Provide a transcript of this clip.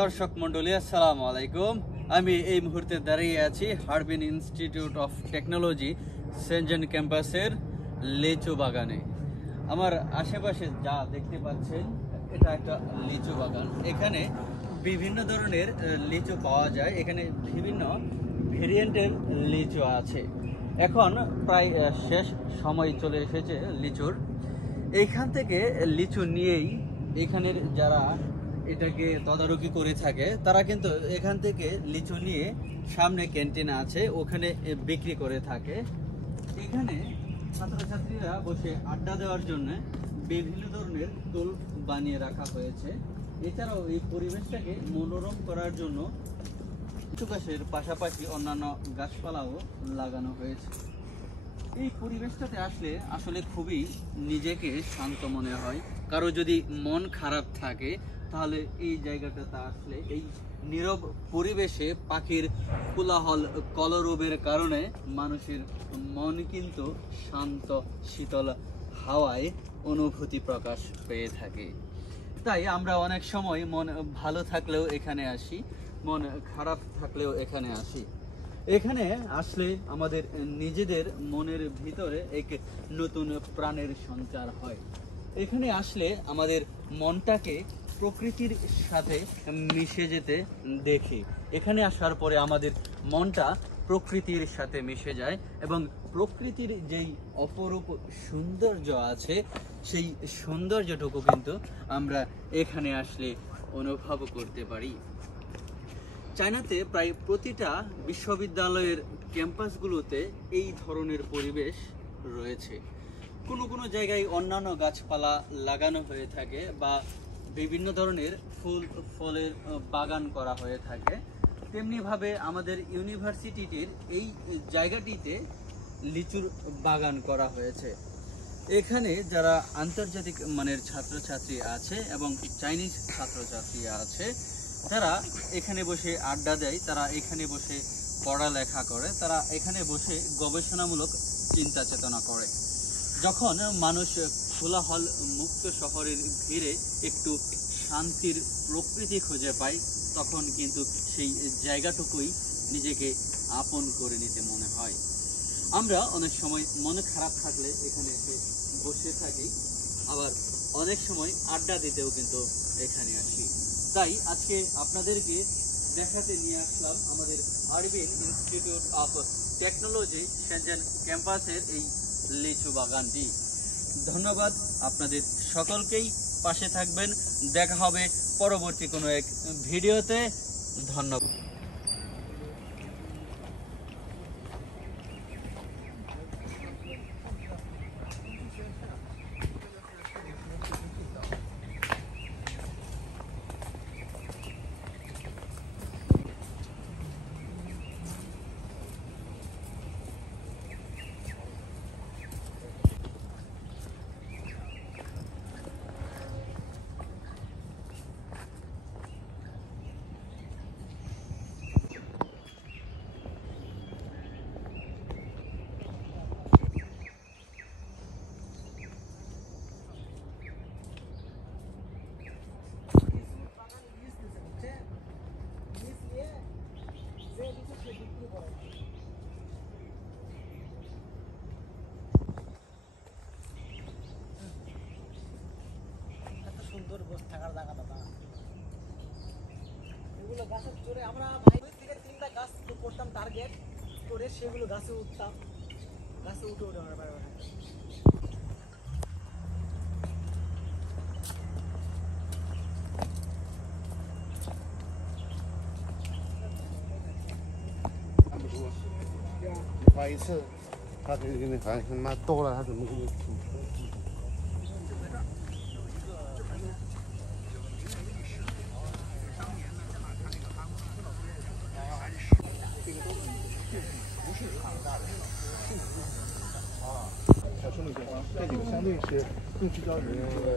দর্শক মণ্ডলী আসসালামু আলাইকুম। আমি এই মুহূর্তে দাঁড়িয়ে আছি Harbin Institute of Technology Shenzhen ক্যাম্পাসের লিচু বাগানে। আমার আশেপাশে যা দেখতে পাচ্ছেন এটা একটা লিচু বাগান। এখানে বিভিন্ন ধরনের লিচু পাওয়া যায়, এখানে বিভিন্ন ভেরিয়েন্টের লিচু আছে। এখন প্রায় শেষ সময় চলে এসেছে লিচুর। এইখান থেকে লিচু নিয়েই এখানের যারা এটাকে তদারকি করে থাকে তারা কিন্তু এখান থেকে লিচু নিয়ে সামনে ক্যান্টিন আছে, ওখানে বিক্রি করে থাকে। এখানে ছাত্রছাত্রীরা বসে আড্ডা দেওয়ার জন্য বিভিন্ন ধরনের টুল বানিয়ে রাখা হয়েছে। এছাড়াও এই পরিবেশটাকে মনোরম করার জন্য লিচু গাছের পাশাপাশি অন্যান্য গাছপালাও লাগানো হয়েছে। এই পরিবেশটাতে আসলে খুবই নিজেকে শান্ত মনে হয়। কারো যদি মন খারাপ থাকে তাহলে এই জায়গাটাতে আসলে এই নীরব পরিবেশে পাখির কোলাহল কলরবের কারণে মানুষের মন কিন্তু শান্ত শীতল হাওয়ায় অনুভূতি প্রকাশ পেয়ে থাকে। তাই আমরা অনেক সময় মন ভালো থাকলেও এখানে আসি, মন খারাপ থাকলেও এখানে আসি। এখানে আসলে আমাদের নিজেদের মনের ভিতরে এক নতুন প্রাণের সঞ্চার হয়। এখানে আসলে আমাদের মনটাকে প্রকৃতির সাথে মিশে যেতে দেখি। এখানে আসার পরে আমাদের মনটা প্রকৃতির সাথে মিশে যায় এবং প্রকৃতির যেই অপরূপ সৌন্দর্য আছে সেই সৌন্দর্যটুকু কিন্তু আমরা এখানে আসলে অনুভব করতে পারি। চায়নাতে প্রায় প্রতিটা বিশ্ববিদ্যালয়ের ক্যাম্পাসগুলোতে এই ধরনের পরিবেশ রয়েছে। কোনো কোনো জায়গায় অন্যান্য গাছপালা লাগানো হয়ে থাকে বা বিভিন্ন ধরনের ফুল ফলের বাগান করা হয়ে থাকে। তেমনিভাবে আমাদের ইউনিভার্সিটির এই জায়গাটিতে লিচুর বাগান করা হয়েছে। এখানে যারা আন্তর্জাতিক মানের ছাত্রছাত্রী আছে এবং চাইনিজ ছাত্রছাত্রী আছে তারা এখানে বসে আড্ডা দেয়, তারা এখানে বসে পড়ালেখা করে, তারা এখানে বসে গবেষণামূলক চিন্তা চেতনা করে। যখন মানুষ কোলাহল মুক্ত শহরের ভিড়ে একটু শান্তির প্রকৃতি খুঁজে পায় তখন কিন্তু সেই জায়গাটুকুই নিজেকে আপন করে নিতে মনে হয়। আমরা অনেক সময় মন খারাপ থাকলে এখানে এসে বসে থাকি, আবার অনেক সময় আড্ডা দিতেও কিন্তু এখানে আসি। তাই আজকে আপনাদেরকে দেখাতে নিয়ে আসলাম আমাদের Harbin Institute of Technology Shenzhen ক্যাম্পাসের এই লিচু বাগানটি। ধন্যবাদ আপনাদের সকলকেই, পাশে থাকবেন। দেখা হবে পরবর্তী কোনো এক ভিডিওতে। ধন্যবাদ। সুন্দর বসে থাকার জায়গা দাদা, এগুলো গাছের চড়ে আমরা ভাই থেকে 3টা গাছ করতাম টার্গেট করে, সেগুলো গাছে উঠতাম, গাছে উঠে উঠে আমরা বাইরে发一次，他给那反正他妈多了，他怎么给你吐？小生理健康，这几个相对是更聚焦于这个。